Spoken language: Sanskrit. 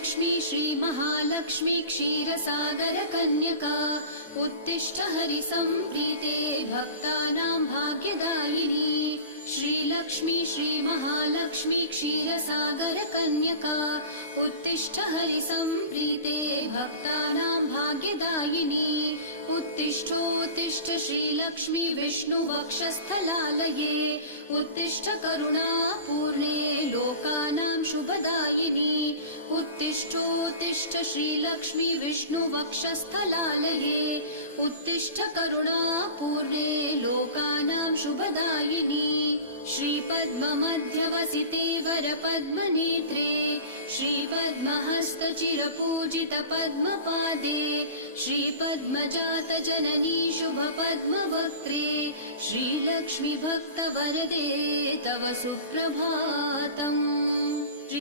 श्रीलक्ष्मी श्रीमहालक्ष्मी क्षीरसागर कन्यका उत्तिष्ठ हरिसम्प्रीते भक्तानां भाग्यदायिनी। श्रीलक्ष्मी श्रीमहालक्ष्मी क्षीरसागर कन्यका उत्तिष्ठ हरिसम्प्रीते भक्तानां भाग्यदायिनी। उत्तिष्ठोत्तिष्ठ श्रीलक्ष्मी विष्णुवक्षस्थलालये उत्तिष्ठ करुणापूर्णे लोकानां शुभदायिनी। उत्तिष्ठोत्तिष्ठ श्रीलक्ष्मी विष्णुवक्षस्थलालये उत्तिष्ठ करुणापूर्णे लोकानां शुभदायिनी। श्रीपद्ममध्यवसिते वरपद्मनेत्रे श्रीपद्महस्तचिरपूजित पद्मपादे श्रीपद्मजातजननी शुभपद्मवक्त्रे श्रीलक्ष्मी भक्तवरदे तव सुप्रभातम्।